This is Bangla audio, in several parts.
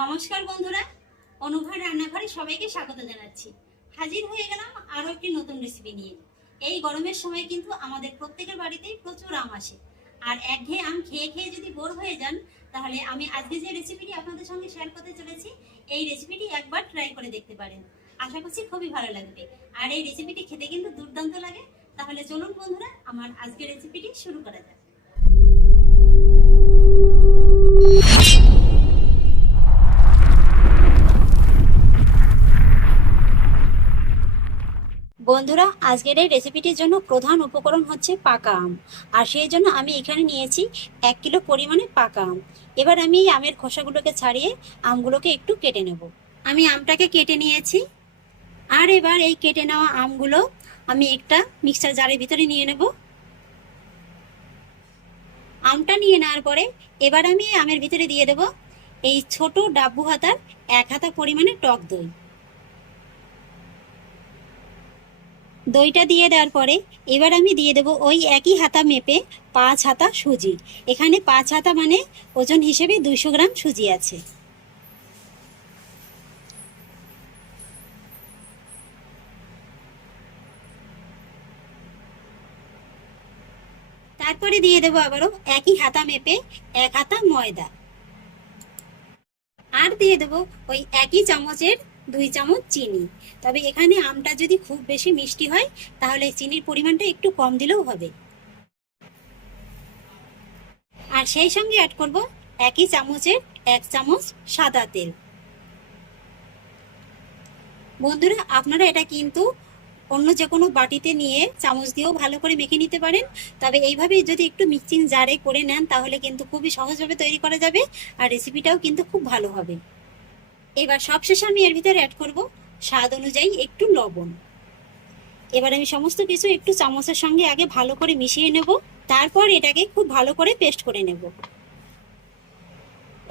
নমস্কার বন্ধুরা অনুভয় রান্নাঘরে সবাইকে স্বাগত জানাচ্ছি। হাজির হয়ে গেলাম আরও একটি নতুন রেসিপি নিয়ে। এই গরমের সময় কিন্তু আমাদের প্রত্যেকের বাড়িতেই প্রচুর আম আসে। আর একঘেয়ে আম খেয়ে খেয়ে যদি বোর হয়ে যান, তাহলে আমি আজকে যে রেসিপিটি আপনাদের সঙ্গে শেয়ার করতে চলেছি, এই রেসিপিটি একবার ট্রাই করে দেখতে পারেন। আশা করছি খুবই ভালো লাগবে। আর এই রেসিপিটি খেতে কিন্তু দুর্দান্ত লাগে। তাহলে চলুন বন্ধুরা, আমার আজকের রেসিপিটি শুরু করা যাক। বন্ধুরা, আজকের এই রেসিপিটির জন্য প্রধান উপকরণ হচ্ছে পাকা আম। আর সেই জন্য আমি এখানে নিয়েছি এক কিলো পরিমাণে পাকা আম। এবার আমি এই আমের খোসাগুলোকে ছাড়িয়ে আমগুলোকে একটু কেটে নেব। আমি আমটাকে কেটে নিয়েছি। আর এবার এই কেটে নেওয়া আমগুলো আমি একটা মিক্সার জারের ভিতরে নিয়ে নেব। আমটা নিয়ে নেওয়ার পরে এবার আমি আমের ভিতরে দিয়ে দেব এই ছোট ডাব্বু হাতার এক হাতা পরিমাণে টক দই। দইটা দিয়ে দেওয়ার পরে এবার আমি দিয়ে দেবো ওই একই হাতা মেপে পাঁচ হাতা সুজি। এখানে পাঁচ হাতা মানে ওজন হিসেবে দুইশো গ্রাম সুজি আছে। তারপরে দিয়ে দেবো আবারও একই হাতা মেপে এক হাতা ময়দা। আর দিয়ে দেবো ওই একই চামচের দুই চামচ চিনি। তবে এখানে আমটা যদি খুব বেশি মিষ্টি হয়, তাহলে চিনির পরিমাণটা একটু কম দিলেও হবে। আর সেই সঙ্গে অ্যাড করব একই চামচের এক চামচ সাদা তেল। বন্ধুরা, আপনারা এটা কিন্তু অন্য যে কোনো বাটিতে নিয়ে চামচ দিয়েও ভালো করে মেখে নিতে পারেন। তবে এইভাবে যদি একটু মিক্সিং জারে করে নেন, তাহলে কিন্তু খুবই সহজভাবে তৈরি করা যাবে আর রেসিপিটাও কিন্তু খুব ভালো হবে। এবার সবশেষে আমি এর ভিতরে অ্যাড করব স্বাদ অনুযায়ী একটু লবণ। এবার আমি সমস্ত কিছু একটু চামচের সঙ্গে আগে ভালো করে মিশিয়ে নেব, তারপর এটাকে খুব ভালো করে পেস্ট করে নেব।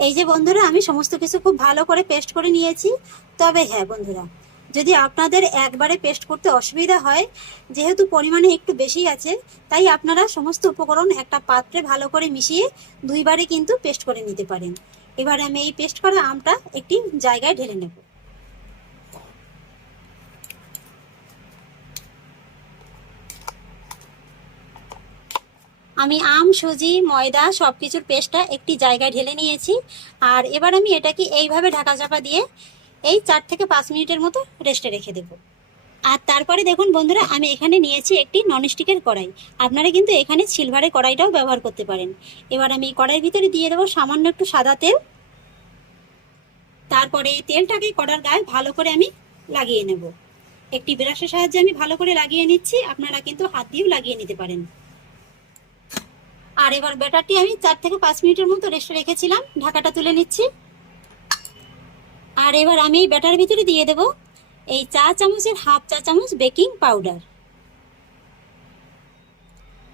এই যে বন্ধুরা, আমি সমস্ত কিছু খুব ভালো করে পেস্ট করে নিয়েছি। তবে হ্যাঁ বন্ধুরা, যদি আপনাদের একবারে পেস্ট করতে অসুবিধা হয়, যেহেতু পরিমাণে একটু বেশি আছে, তাই আপনারা সমস্ত উপকরণ একটা পাত্রে ভালো করে মিশিয়ে দুইবারে কিন্তু পেস্ট করে নিতে পারেন। এবার আমি এই পেস্ট করা আমটা একটি জায়গায় ঢেলে নেব। আমি আম, সুজি, ময়দা সব কিছুর পেস্টটা একটি জায়গায় ঢেলে নিয়েছি। আর এবার আমি এটাকে এইভাবে ঢাকা চাপা দিয়ে এই চার থেকে পাঁচ মিনিটের মতো রেস্টে রেখে দেব। আর তারপরে দেখুন বন্ধুরা, আমি এখানে নিয়েছি একটি ননস্টিকের কড়াই। আপনারা কিন্তু এখানে সিলভারের কড়াইটাও ব্যবহার করতে পারেন। এবার আমি কড়াইয়ের ভিতরে দিয়ে দেবো সামান্য একটু সাদা তেল। তারপরে তেলটাকে কড়ার গায়ে ভালো করে আমি লাগিয়ে নেব। একটি ব্রাশের সাহায্যে আমি ভালো করে লাগিয়ে নিচ্ছি, আপনারা কিন্তু হাত দিয়েও লাগিয়ে নিতে পারেন। আর এবার ব্যাটারটি আমি চার থেকে পাঁচ মিনিটের মতো রেস্টে রেখেছিলাম, ঢাকাটা তুলে নিচ্ছি। আর এবার আমি ব্যাটার ভিতরে দিয়ে দেব এই চা চামচের হাফ চা চামচ বেকিং পাউডার।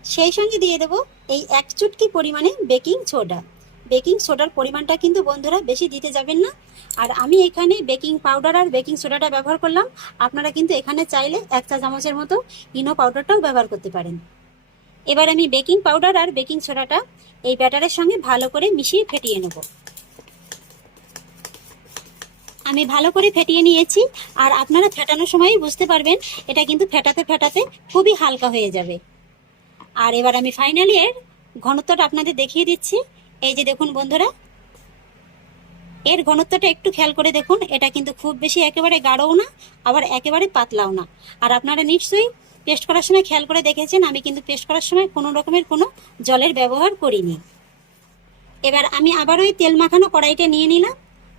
সেই সঙ্গে দিয়ে দেব এই এক চুটকি পরিমাণে বেকিং সোডা। বেকিং সোডার পরিমাণটা কিন্তু বন্ধুরা বেশি দিতে যাবেন না। আর আমি এখানে বেকিং পাউডার আর বেকিং সোডাটা ব্যবহার করলাম। আপনারা কিন্তু এখানে চাইলে এক চা চামচের মতো ইনো পাউডারটাও ব্যবহার করতে পারেন। এবার আমি বেকিং পাউডার আর বেকিং সোডাটা এই ব্যাটারের সঙ্গে ভালো করে মিশিয়ে ফেটিয়ে নেব। আমি ভালো করে ফেটিয়ে নিয়েছি, আর আপনারা ফেটানোর সময়ই বুঝতে পারবেন, এটা কিন্তু ফেটাতে ফেটাতে খুবই হালকা হয়ে যাবে। আর এবার আমি ফাইনালি এর ঘনত্বটা আপনাদের দেখিয়ে দিচ্ছি। এই যে দেখুন বন্ধুরা, এর ঘনত্বটা একটু খেয়াল করে দেখুন, এটা কিন্তু খুব বেশি একেবারে গাঢ়ও না, আবার একেবারে পাতলাও না। আর আপনারা নিশ্চয়ই পেস্ট করার সময় খেয়াল করে দেখেছেন, আমি কিন্তু পেস্ট করার সময় কোনো রকমের কোনো জলের ব্যবহার করিনি। এবার আমি আবার ওই তেল মাখানো কড়াইটা নিয়ে নিলাম।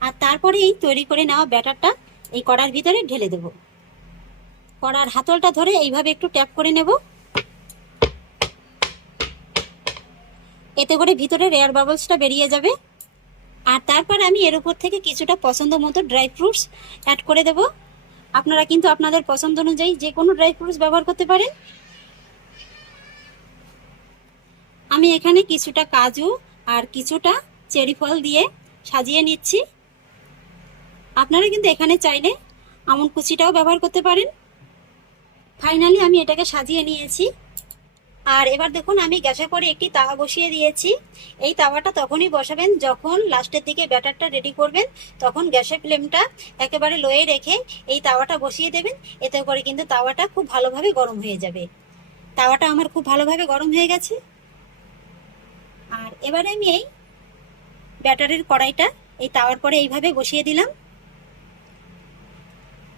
আর তারপরে এই তৈরি করে নেওয়া ব্যাটারটা এই কড়ার ভিতরে ঢেলে দেব। কড়ার হাতলটা ধরে এইভাবে একটু ট্যাপ করে নেব। এতে করে ভিতরে রেয়ার বাবলসটা বেরিয়ে যাবে। আর তারপর আমি এর উপর থেকে কিছুটা পছন্দ মতো ড্রাই ফ্রুটস অ্যাড করে দেব। আপনারা কিন্তু আপনাদের পছন্দ অনুযায়ী যে কোনো ড্রাই ফ্রুটস ব্যবহার করতে পারেন। আমি এখানে কিছুটা কাজু আর কিছুটা চেরি ফল দিয়ে সাজিয়ে নিচ্ছি। আপনারা কিন্তু এখানে চাইলে আমন কুচিটাও ব্যবহার করতে পারেন। ফাইনালি আমি এটাকে সাজিয়ে নিয়েছি। আর এবার দেখুন, আমি গ্যাসে করে একটি তাওয়া বসিয়ে দিয়েছি। এই তাওয়াটা তখনই বসাবেন, যখন লাস্টের দিকে ব্যাটারটা রেডি করবেন, তখন গ্যাসের ফ্লেমটা একেবারে লোয়ে রেখে এই তাওয়াটা বসিয়ে দেবেন। এতে করে কিন্তু তাওয়াটা খুব ভালোভাবে গরম হয়ে যাবে। তাওয়াটা আমার খুব ভালোভাবে গরম হয়ে গেছে। আর এবারে আমি এই ব্যাটারের কড়াইটা এই তাওয়ার পরে এইভাবে বসিয়ে দিলাম।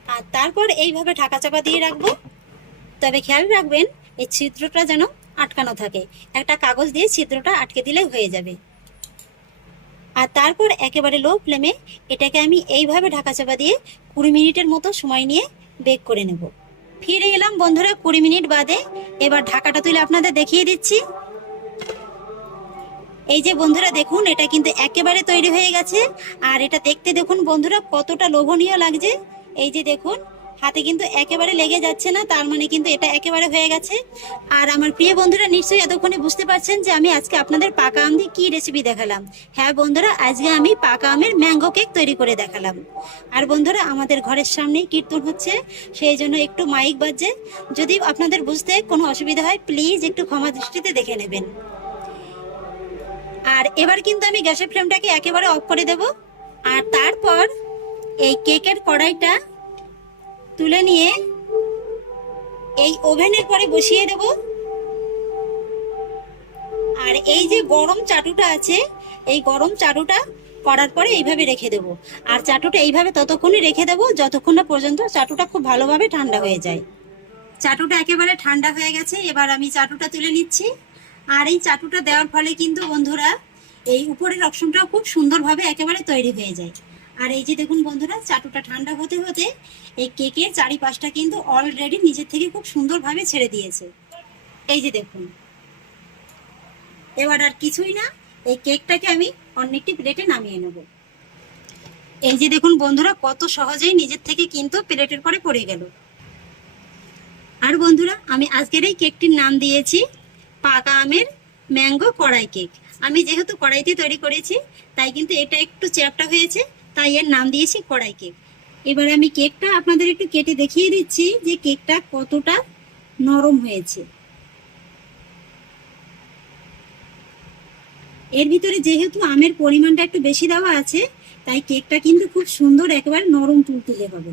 আর তারপর এইভাবে ঢাকা চাপা দিয়ে রাখব। তবে খেয়াল রাখবেন, এই ছিদ্রটা যেন আটকানো থাকে। একটা কাগজ দিয়ে ছিদ্রটা আটকে দিলে হয়ে যাবে। আর তারপর একেবারে লো ফ্লেমে এটাকে আমি এইভাবে ঢাকা চাপা দিয়ে কুড়ি মিনিটের মতো সময় নিয়ে বেক করে নেব। ফিরে এলাম বন্ধুরা কুড়ি মিনিট বাদে। এবার ঢাকাটা তুলে আপনাদের দেখিয়ে দিচ্ছি। এই যে বন্ধুরা দেখুন, এটা কিন্তু একেবারে তৈরি হয়ে গেছে। আর এটা দেখতে দেখুন বন্ধুরা কতটা লোভনীয় লাগছে। এই যে দেখুন, হাতে কিন্তু একেবারে লেগে যাচ্ছে না, তার মানে কিন্তু এটা একেবারে হয়ে গেছে। আর আমার প্রিয় বন্ধুরা, নিশ্চয়ই এতক্ষণে বুঝতে পারছেন যে আমি আজকে আপনাদের পাকা আম দিয়ে কি রেসিপি দেখালাম। হ্যাঁ বন্ধুরা, আজকে আমি পাকা আমের ম্যাঙ্গো কেক তৈরি করে দেখালাম। আর বন্ধুরা, আমাদের ঘরের সামনেই কীর্তন হচ্ছে, সেই জন্য একটু মাইক বাজছে। যদি আপনাদের বুঝতে কোনো অসুবিধা হয় প্লিজ একটু ক্ষমা দৃষ্টিতে দেখে নেবেন। আর এবার কিন্তু আমি গ্যাসের ফ্লেমটাকে একেবারে অফ করে দেব। আর তারপর এই কেকের কড়াইটা তুলে নিয়ে এই ওভেনের পরে বসিয়ে দেব। আর এই যে গরম চাটুটা আছে, এই গরম চাটুটা করার পরে এইভাবে রেখে দেব। আর চাটুটা এইভাবে ততক্ষণই রেখে দেব, যতক্ষণ না পর্যন্ত চাটুটা খুব ভালোভাবে ঠান্ডা হয়ে যায়। চাটুটা একেবারে ঠান্ডা হয়ে গেছে, এবার আমি চাটুটা তুলে নিচ্ছি। আর এই চাটুটা দেওয়ার ফলে কিন্তু বন্ধুরা, এই উপরের অপশনটাও খুব সুন্দরভাবে একেবারে তৈরি হয়ে যায়। আর এই যে দেখুন বন্ধুরা, চাটুটা ঠান্ডা হতে হতে এই কেকের চারিপাশটা কিন্তু অলরেডি নিজের থেকে খুব সুন্দরভাবে ছেড়ে দিয়েছে। এই যে দেখুন, এবার আর কিছুই না, এই কেকটাকে আমি অন্য একটি প্লেটে নামিয়ে নেব। এই যে দেখুন বন্ধুরা, কত সহজেই নিজের থেকে কিন্তু প্লেটের পরে পড়ে গেল। আর বন্ধুরা, আমি আজকের এই কেকটির নাম দিয়েছি পাকা আমের ম্যাঙ্গো কড়াই কেক। আমি যেহেতু কড়াইতে তৈরি করেছি, তাই কিন্তু এটা একটু চ্যাপটা হয়েছে। তাই এর নাম দিয়েছি কড়াই কেক। এবার আমি কেকটা আপনাদের একটু কেটে দেখিয়ে দিচ্ছি যে কেকটা কতটা নরম হয়েছে। এর ভিতরে যেহেতু আমের পরিমাণটা একটু বেশি দেওয়া আছে, তাই কেকটা কিন্তু খুব সুন্দর একেবারে নরম তুলতে হবে।